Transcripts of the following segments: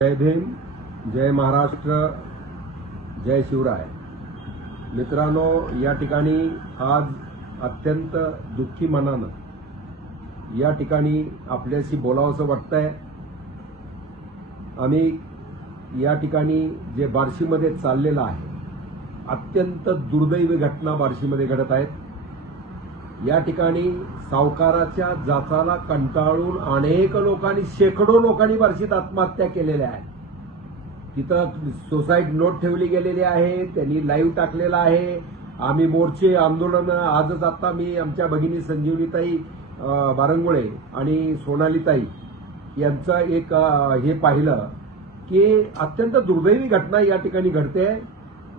जय भीम, जय महाराष्ट्र, जय शिवराय. मित्रांनो, या ठिकाणी आज अत्यंत दुःखी मनानं या ठिकाणी आपल्याशी बोलावंसं वाटतंय. आम्ही या ठिकाणी जे बार्शीमध्ये चाललेलं आहे, अत्यंत दुर्दैवी घटना बार्शीमध्ये घडत आहेत. या ठिकाणी सावकाराच्या जाचाला कंटाळून अनेक लोकांनी, शेकडो लोकांनी बार्शीत आत्महत्या केलेल्या आहेत. तिथं सुसाईड नोट ठेवली गेलेली आहे, त्यांनी लाईव्ह टाकलेला आहे. आम्ही मोर्चे, आंदोलन, आजच आता मी आमच्या भगिनी संजीवनीताई बारंगुळे आणि सोनालीताई यांचं एक हे पाहिलं की अत्यंत दुर्दैवी घटना या ठिकाणी घडते.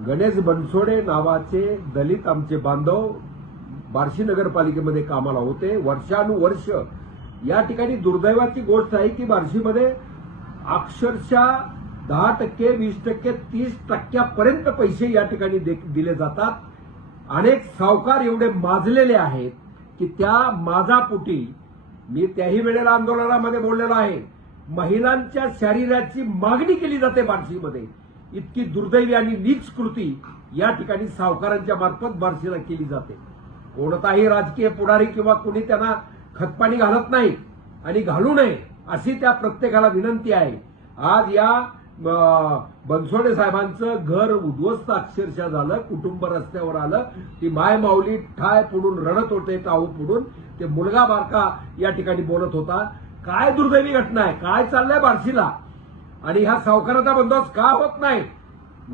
गणेश बनसोडे नावाचे दलित आमचे बांधव बार्शी नगरपालिकेमध्ये कामाला होते. वर्षानुवर्ष या ठिकाणी दुर्दैवाची गोष्ट आहे की बार्शीमध्ये अक्षरशः 10%, 20%, 30% पैसे या ठिकाणी दिले जातात. अनेक सावकार एवढे माजलेले आहेत की त्या माजापोटी मी त्याही वेळेला आंदोलनामध्ये बोललेलो आहे, महिलांच्या शरीराची मागणी केली जाते बार्शीमध्ये. इतकी दुर्दैवी आणि नीच कृती या ठिकाणी सावकारांच्या मार्फत बार्शीला केली जाते. कोणताही राजकीय पुढारी किंवा कुणी त्यांना खतपाणी घालत नाही आणि घालू नये अशी त्या प्रत्येकाला विनंती आहे. आज या बनसोडे साहेबांचं घर उद्ध्वस्त अक्षरशः झालं, कुटुंब रस्त्यावर आलं. ती माय माऊली ठाय पुढून रडत होते, टाऊ पुढून. ते मुलगा बारका या ठिकाणी बोलत होता. काय दुर्दैवी घटना आहे, काय चाललंय बार्शीला, आणि ह्या सावकाराचा बंदोबस्त का होत नाही.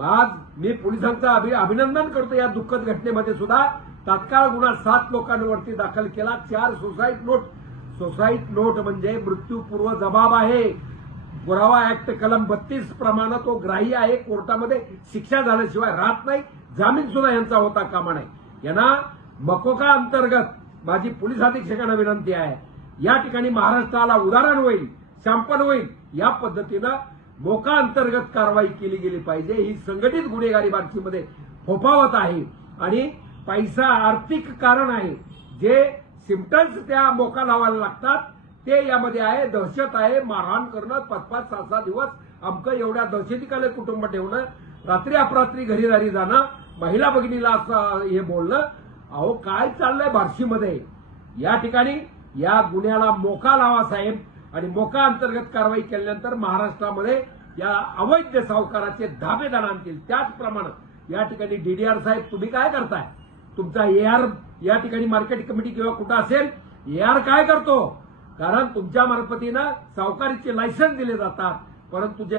आज मी पोलिसांचं अभिनंदन करतो. या दुःखद घटनेमध्ये सुद्धा तात्काळ गुन्हा 7 लोकांवरती दाखल केला. 4 सुसाईड नोट म्हणजे मृत्यूपूर्व जबाब आहे. पुरावा ऍक्ट कलम 32 प्रमाणे तो ग्राह्य आहे. कोर्टामध्ये शिक्षा झाल्याशिवाय राहत नाही. जामीन सुद्धा यांचा होता कामा नये. यांना मकोका अंतर्गत माझी पोलीस अधीक्षकांना विनंती आहे, या ठिकाणी महाराष्ट्राला उदाहरण होईल, सॅम्पल होईल, या पद्धतीनं मोका अंतर्गत कारवाई केली गेली पाहिजे. ही संघटित गुन्हेगारी बार्शीमध्ये फोफावत आहे आणि पैसा आर्थिक कारण आहे. जे सिम्पटम्स त्या मोका लावायला लागतात ते यामध्ये आहे. दहशत आहे, मारहाण करणं, 5-5, 6-6 दिवस अमकं एवढ्या दहशतीखाली कुटुंब ठेवणं, रात्री अपरात्री घरी जाणं, महिला भगिनीला असं हे बोलणं. अहो, काय चाललंय बार्शीमध्ये. या ठिकाणी या गुन्ह्याला मोका लावा साहेब, आणि मोका अंतर्गत कारवाई केल्यानंतर महाराष्ट्रामध्ये या अवैध सावकाराचे धाबेदार आणतील. त्याचप्रमाणे या ठिकाणी डीडीआर साहेब, तुम्ही काय करताय? तुमचा एआर या ठिकाणी मार्केट कमिटी किंवा कुठं असेल, एआर काय करतो? कारण तुमच्या मार्फतीनं सावकारीचे लायसन्स दिले जातात, परंतु जे